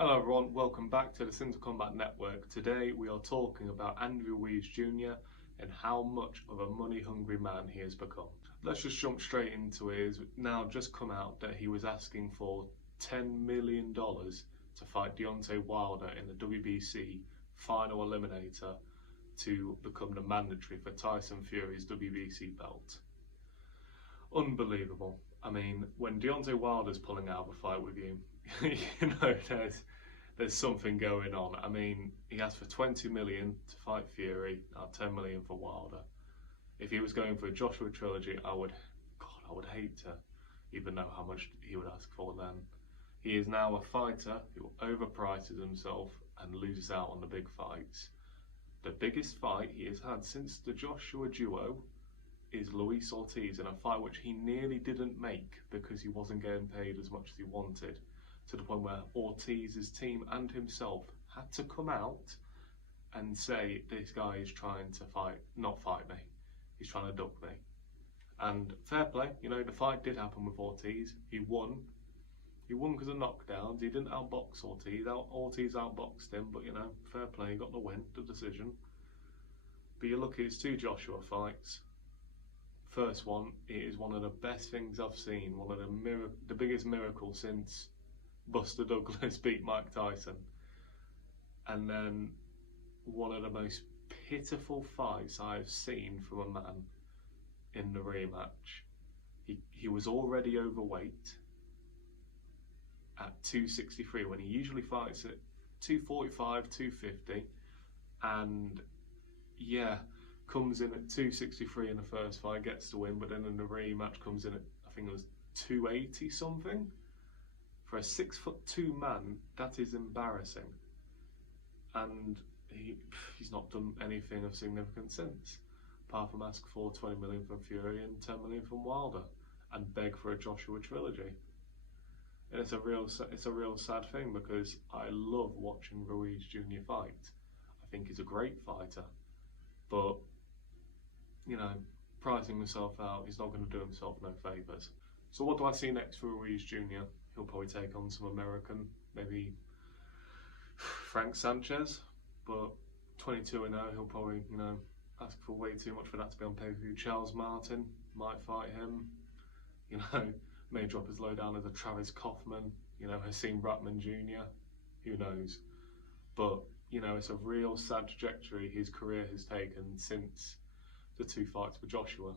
Hello everyone, welcome back to the Sins of Combat Network. Today we are talking about Andy Ruiz Jr. and how much of a money-hungry man he has become. Let's just jump straight into it. It's now just come out that he was asking for $10 million to fight Deontay Wilder in the WBC final eliminator to become the mandatory for Tyson Fury's WBC belt. Unbelievable. I mean, when Deontay Wilder's pulling out of a fight with you, you know, there's something going on. I mean, he asked for 20 million to fight Fury, 10 million for Wilder. If he was going for a Joshua trilogy, I would hate to even know how much he would ask for then. He is now a fighter who overprices himself and loses out on the big fights. The biggest fight he has had since the Joshua duo is Luis Ortiz, in a fight which he nearly didn't make because he wasn't getting paid as much as he wanted, to the point where Ortiz's team and himself had to come out and say, this guy is trying to not fight me, he's trying to duck me. And fair play, you know, the fight did happen with Ortiz. He won because of knockdowns. He didn't outbox Ortiz. Ortiz outboxed him, but you know, fair play, he got the win, the decision. But you look at his two Joshua fights. First one, it is one of the best things I've seen, one of the biggest miracles since Buster Douglas beat Mike Tyson. And then one of the most pitiful fights I've seen from a man in the rematch. He was already overweight at 263 when he usually fights at 245, 250, and yeah, comes in at 263 in the first fight, gets the win, but then in the rematch comes in at, I think it was 280 something. For a 6'2" man, that is embarrassing. And he's not done anything of significance since, apart from ask for 20 million from Fury and 10 million from Wilder, and beg for a Joshua trilogy. And it's a real sad thing, because I love watching Ruiz Jr. fight. I think he's a great fighter, but you know, pricing himself out, he's not going to do himself no favours. So what do I see next for Ruiz Jr? He'll probably take on some American, maybe Frank Sanchez, but 22-0, he'll probably, you know, ask for way too much for that to be on pay-per-view. Charles Martin might fight him, you know, may drop as low down as a Travis Kaufman, you know, Hasim Ratman Jr, who knows. But, you know, it's a real sad trajectory his career has taken since the two fights with Joshua.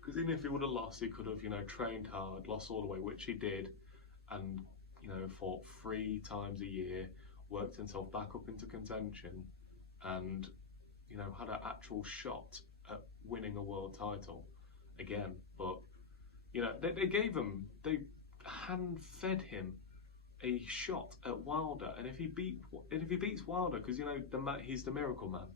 Because even if he would have lost, he could have, you know, trained hard, lost all the way, which he did, and, you know, fought 3 times a year, worked himself back up into contention, and, you know, had an actual shot at winning a world title again. But, you know, they hand-fed him a shot at Wilder, and if he beats Wilder, because, you know, he's the miracle man,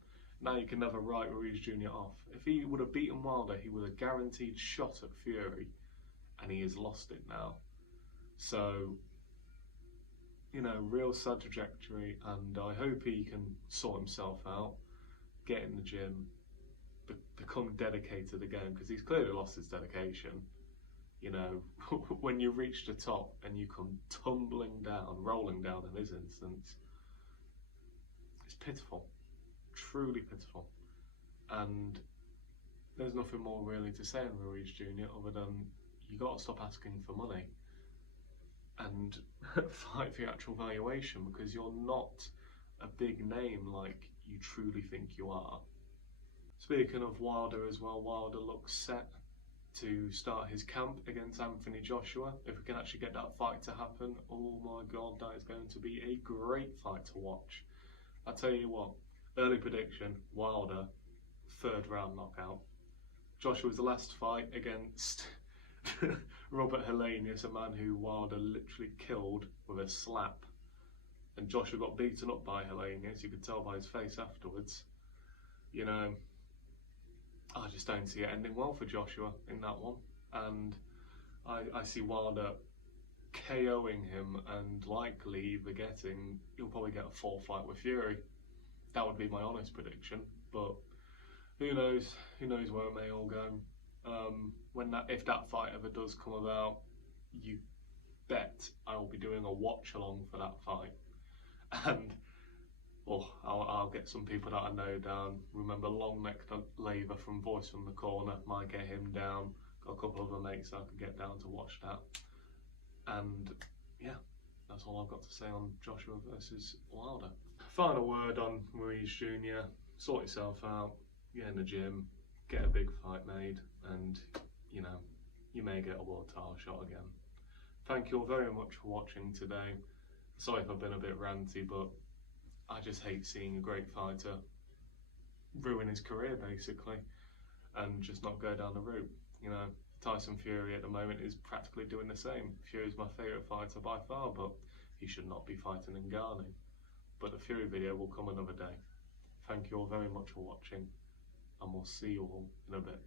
now you can never write Ruiz Jr. off. If he would have beaten Wilder, he was a guaranteed shot at Fury, and he has lost it now. So, you know, real sad trajectory, and I hope he can sort himself out, get in the gym, become dedicated again, because he's clearly lost his dedication. You know, when you reach the top and you come tumbling down, rolling down in his instance, it's pitiful, truly pitiful. And there's nothing more really to say on Ruiz Jr. other than you got to stop asking for money and fight for your actual valuation, because you're not a big name like you truly think you are. Speaking of Wilder as well, Wilder looks set to start his camp against Anthony Joshua. If we can actually get that fight to happen, oh my god, that is going to be a great fight to watch. I tell you what, early prediction, Wilder, 3rd round knockout. Joshua's last fight against Robert Helenius, a man who Wilder literally killed with a slap. And Joshua got beaten up by Helenius, you could tell by his face afterwards. You know, I just don't see it ending well for Joshua in that one. And I see Wilder KOing him and likely he'll probably get a 4 fight with Fury. That would be my honest prediction, but who knows where it may all go. If that fight ever does come about, you bet I will be doing a watch along for that fight. get some people that I know down. Remember long-necked Laver from Voice from the Corner, might get him down. Got a couple of other mates I could get down to watch that. And yeah, that's all I've got to say on Joshua versus Wilder. Final word on Ruiz Jr. Sort yourself out, get in the gym, get a big fight made, and you know, you may get a world title shot again. Thank you all very much for watching today. Sorry if I've been a bit ranty, but I just hate seeing a great fighter ruin his career basically and just not go down the route. You know, Tyson Fury at the moment is practically doing the same. Fury's my favourite fighter by far, but he should not be fighting in Ghana. But the Fury video will come another day. Thank you all very much for watching, and we'll see you all in a bit.